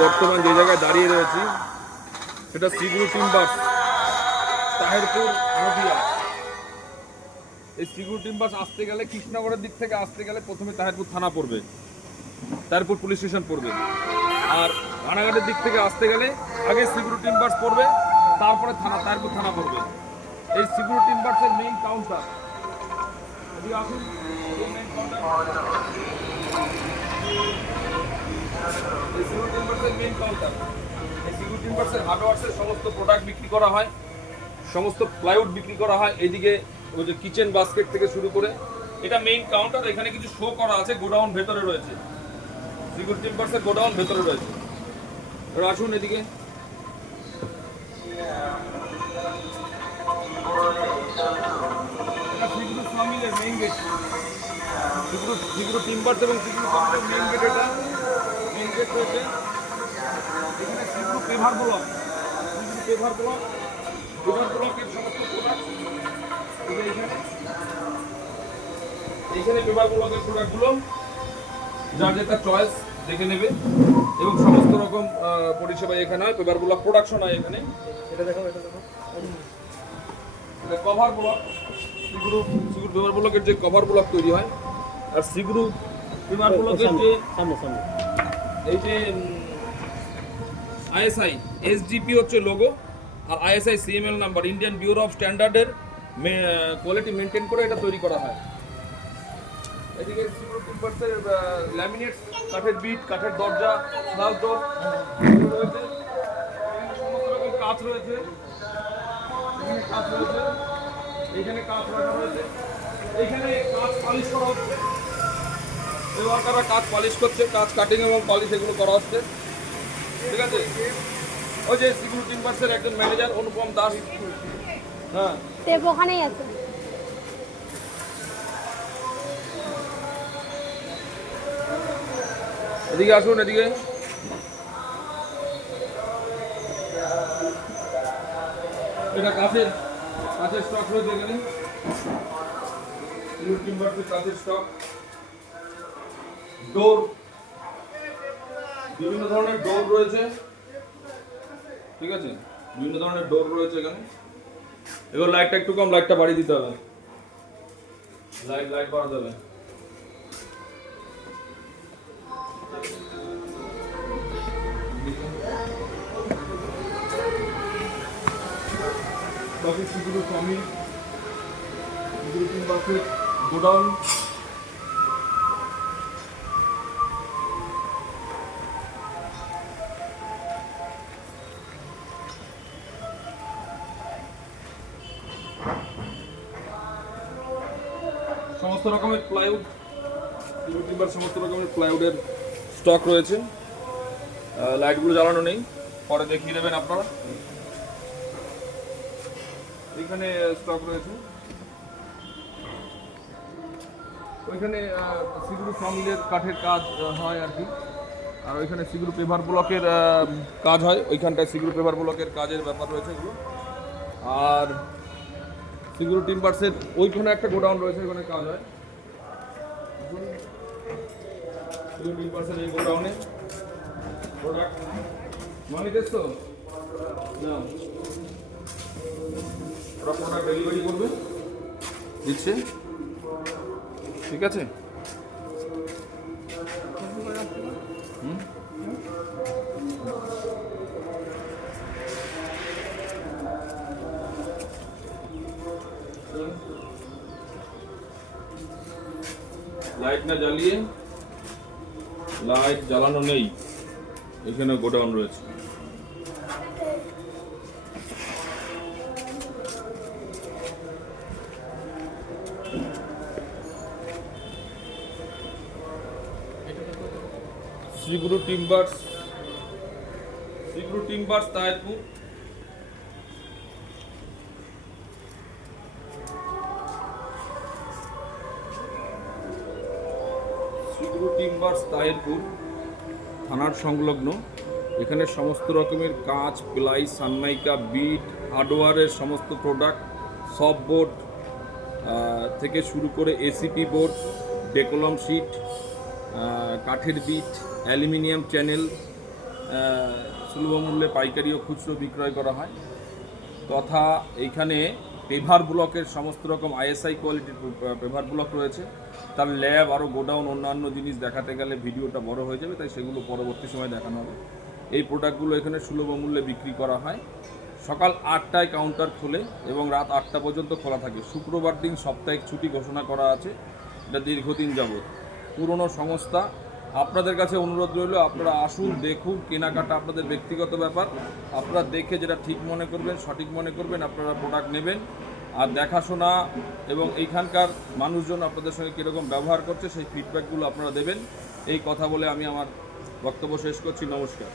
বর্তমান যে জায়গায় দাঁড়িয়ে রয়েছি সেটা শ্রীগুরু টিম্বার্স, তাহেরপুর, নদিয়া। এই শ্রীগুরু টিম্বার্স আসতে গেলে কৃষ্ণনগরের দিক থেকে আসতে গেলে প্রথমে তাহেরপুর থানা পড়বে, তাহেরপুর পুলিশ স্টেশন পড়বে। আর রানাঘাটের দিক থেকে আসতে গেলে আগে শ্রীগুরু টিম্বার্স পড়বে, তারপরে থানা, তাহেরপুর থানা পড়বে। এই শ্রীগুরু টিম্বার্সের মেইন কাউন্টার, আসুন মেইন কাউন্টার, এই শ্রীগুরু টিম্বার্সের মেইন কাউন্টার। এই শ্রীগুরু টিম্বার্সের হার্ডওয়ার্সের সমস্ত প্রোডাক্ট বিক্রি করা হয়, সমস্ত প্লাইউড বিক্রি করা হয়। এইদিকে ওই যে কিচেন বাস্কেট থেকে শুরু করে, এটা মেইন কাউন্টার। এখানে কিছু শো করা আছে, গোডাউন ভেতরে রয়েছে, শ্রীগুরু টিম্বার্সের গোডাউন ভেতরে রয়েছে। এবার আসুন এদিকে। শ্রীগুরু সামিলের মেইন গেট, শ্রীগুরু টিম্বার্স এবং শ্রীগুরু সামিলের মেইন গেট, এটা মেইন গেট রয়েছে। এখানে শ্রীগুরু পেভার ব্লক, শ্রীগুরু পেভার ব্লক, পেভার ব্লকের সমস্ত প্রোডাক্ট এইখানে পেপার ব্লকের প্রোডাক্টগুলো যার যেটা চয়েস দেখে নেবে, এবং সমস্ত রকম পরিষেবা এখানে হয়। পেপার ব্লক প্রোডাকশন হয় এখানে। এটা দেখো, এটা দেখো, এটা কভার ব্লক, শ্রীগুরু পেপার ব্লকের যে কভার ব্লক তৈরি হয়। আর শ্রীগুরু পেপার ব্লকের যে এই যে আইএসআই এসজিপি হচ্ছে লোগো, আর ISI CML number, Indian bureau of স্ট্যান্ডার্ডের কোয়ালিটি মেনটেন করে এটা তৈরি করা হয়। এদিকে শ্রীগুরু টিম্বার্সের ল্যামিনেটস, কাঠের বিট, কাঠের দরজা, গ্লাস ডোর রয়েছে। সমস্ত রকম কাঁচ রয়েছে, এখানে কাঁচ রয়েছে, এইখানে কাঁচ রাখা রয়েছে। এইখানে কাঁচ পালিশ করা হচ্ছে, এই ওয়ার্কাররা কাঁচ পালিশ করছে, কাঁচ কাটিং এবং পালিশ এগুলো করা হচ্ছে। ঠিক আছে, ওই যে শ্রীগুরু টিম্বার্সের একজন ম্যানেজার অনুপম দাস, হ্যাঁ দেব ওখানেই আছে। এদিকে আসুন, এদিকে। এটা কাঁচের স্টক রয়েছে এখানে, শ্রীগুরু টিম্বার্সের কাঁচের স্টক। ডোর, বিভিন্ন ধরনের ডোর রয়েছে। ঠিক আছে, বিভিন্ন ধরনের ডোর রয়েছে এখানে। এবার লাইটটা একটু কম, লাইটটা বাড়িয়ে দিতে হবে, লাইট বাড়াতে হবে। বাকি শ্রীগুরু স্বামী, শ্রীগুরু টিম্বার্সের গোডাউন। সমস্ত রকমের প্লাইউড, শ্রীগুরু টিম্বার সমস্ত রকমের প্লাইউডের স্টক রয়েছে। লাইটগুলো জ্বালানো নেই, পরে দেখিয়ে দেবেন আপনারা। এখানে স্টক রয়েছে, ওইখানে শ্রীগুরু সমিলের কাঠের কাজ হয় আর কি। আর ওইখানে শ্রীগুরু পেভার ব্লকের কাজ হয়, ওইখানটায় শ্রীগুরু পেভার ব্লকের কাজের ব্যাপার রয়েছে এগুলো। আর শ্রীগুরু টিম্বার্সের ওইখানে একটা গোডাউন রয়েছে, ওখানে কাজ হয়। শ্রীগুরু টিম্বার্সের এই গোডাউনে প্রোডাক্ট মানি দেখছো না, ওরা প্রোডাক্ট ডেলিভারি করবে, দিচ্ছে। ঠিক আছে, লাইট না জ্বালিয়ে, লাইট জ্বালানো নেই, এখানে গোডাউন রয়েছে। শ্রীগুরু টিম্বার্স, শ্রীগুরু টিম্বার্স তাহেরপুর। শ্রীগুরু টিম্বার্স তাহেরপুর থানার সংলগ্ন। এখানে সমস্ত রকমের কাঁচ, প্লাই, সানমাইকা, বিট, হার্ডওয়্যারের সমস্ত প্রোডাক্ট, সব বোর্ড থেকে শুরু করে এসিপি বোর্ড, ডেকোলম শিট, কাঠের বিট, অ্যালুমিনিয়াম চ্যানেল, সুলভ মূল্যে পাইকারি ও খুচরো বিক্রয় করা হয়। তথা এইখানে পেভার ব্লকের সমস্ত রকম আইএসআই কোয়ালিটির পেভার ব্লক রয়েছে। তার ল্যাব আরও গোডাউন অন্যান্য জিনিস দেখাতে গেলে ভিডিওটা বড় হয়ে যাবে, তাই সেগুলো পরবর্তী সময় দেখানো হবে। এই প্রোডাক্টগুলো এখানে সুলভ মূল্যে বিক্রি করা হয়। সকাল 8টায় কাউন্টার খোলে এবং রাত 8টা পর্যন্ত খোলা থাকে। শুক্রবার দিন সাপ্তাহিক ছুটি ঘোষণা করা আছে, এটা দীর্ঘদিন যাবত। পুরনো সংস্থা, আপনাদের কাছে অনুরোধ রইল আপনারা আসুন, দেখুন, কেনাকাটা আপনাদের ব্যক্তিগত ব্যাপার। আপনারা দেখে যেটা ঠিক মনে করবেন, সঠিক মনে করবেন, আপনারা প্রোডাক্ট নেবেন। আর দেখাশোনা এবং এইখানকার মানুষজন আপনাদের সঙ্গে কীরকম ব্যবহার করছে সেই ফিডব্যাকগুলো আপনারা দেবেন। এই কথা বলে আমি আমার বক্তব্য শেষ করছি। নমস্কার।